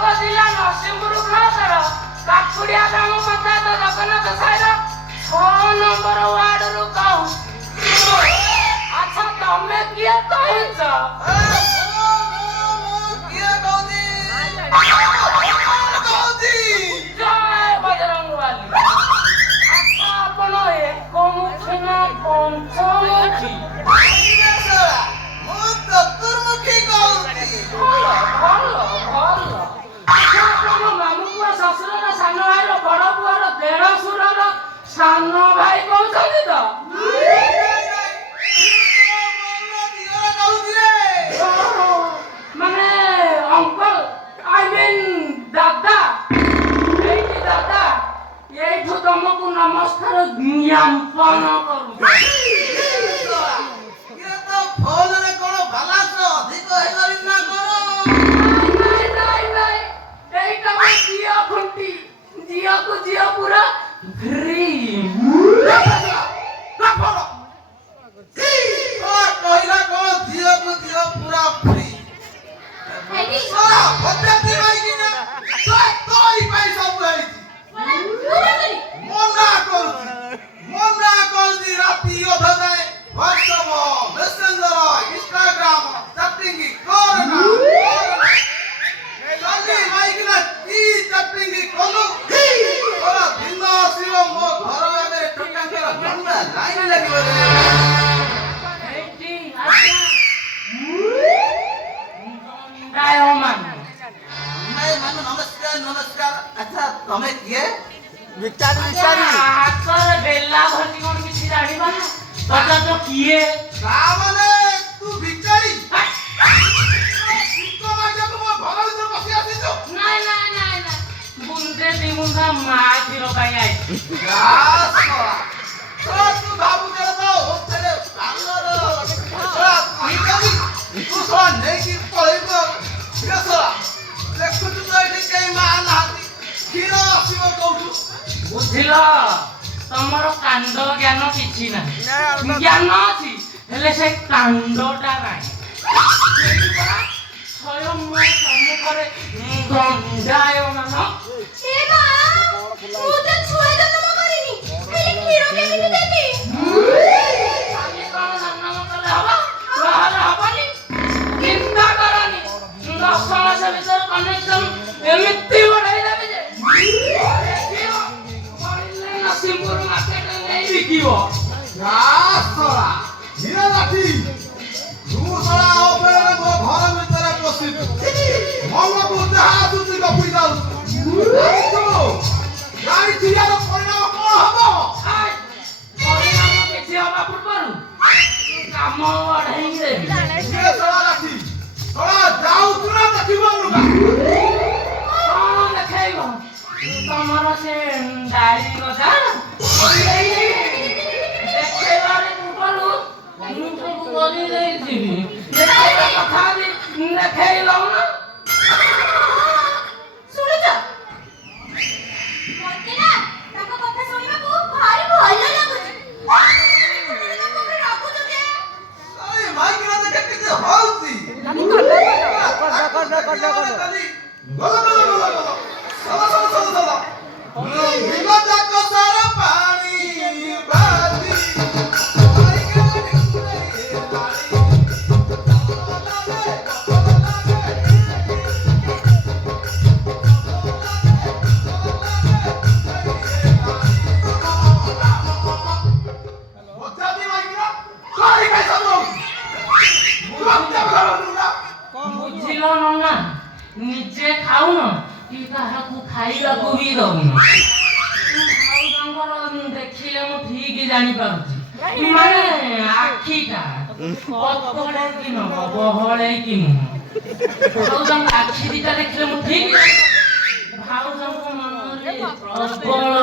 ଅଭିଯୋଗ ଥିଲା ନରସିଂହପୁର ବ୍ଲକର କାକୁଡିଆ ଗ୍ରାମ ପଞ୍ଚାୟତ ଜଗନ୍ନାଥ ସାହିର 6 ନମ୍ବର ୱାର୍ଡରୁ କହୁଛି। ଆଚ୍ଛା ତମେ କିଏ କହୁଛ? ଜୟ ବଜରଙ୍ଗବାଲି। ଆଚ୍ଛା ଆପଣ ଏକମୁଖୀ ନା ପଞ୍ଚମୁଖୀ? ଶ୍ୱଶୁରର ସାନ ଭାଇର ବଡ ପୁଅର ଦେଢଶୁରର ସାନ ଭାଇ କହୁଛନ୍ତି ତ? ମାନେ ଅଙ୍କଲ ଆଇ ମିନ୍ ଦାଦା। ଏଇଠି ଦାଦା ଏଇଠୁ ତମକୁ ନମସ୍କାର ଜ୍ଞାପନ କରୁଛି। ଝିଅକୁ ଝିଅ ପୁରା ଫ୍ରି। ବୁଝିଲ ତମର କାଣ୍ଡ ଜ୍ଞାନ କିଛି ନାହିଁ। ଜ୍ଞାନ ଅଛି ହେଲେ ସେ କାଣ୍ଡଟା ନାହିଁ। ସ୍ୱୟଂ ମୋ ସମ୍ମୁଖରେ ଦଣ୍ଡାୟମାନ। ଚିନ୍ତା କରନି 10 ମାସ ଭିତରେ କନେକ୍ସନ ଏମିତି ବଢେଇ ଦେବି ଯେ ନରସିଂହପୁର ମାର୍କେଟରେ ନେଇ ବିକିବ। କିଛି ହବା ପୂର୍ବରୁ କାମ ବଢେଇ ଦେବି। ଦେଖେଇବ ତମର ସେ ଡାଳି ଗଜା ଦେଖେଇବାରେ ପୂର୍ବରୁ ମୁଁ ସବୁ କରି ଦେଇଥିବି। ଦେଖେଇବା କଥା ଦେଖେଇ ଦଉନ। ବୁଝିଲ ନନା ନିଜେ ଖାଉନ କି କାହାକୁ ଖାଇବାକୁ ବି ଦଉନ। ଭାଉଜଙ୍କର ଦେଖିଲେ ମୁଁ ଠିକ ଜାଣିପାରୁଛି ମାନେ ଆଖିଟା ପତଳେ କି ନବ ବହଳେ କି ନୁହଁ। ଭାଉଜଙ୍କ ଆଖି ଦିଟା ଦେଖିଲେ ମୁଁ ଠିକ ଭାଉଜଙ୍କ ମନରେ ପ୍ରବଳ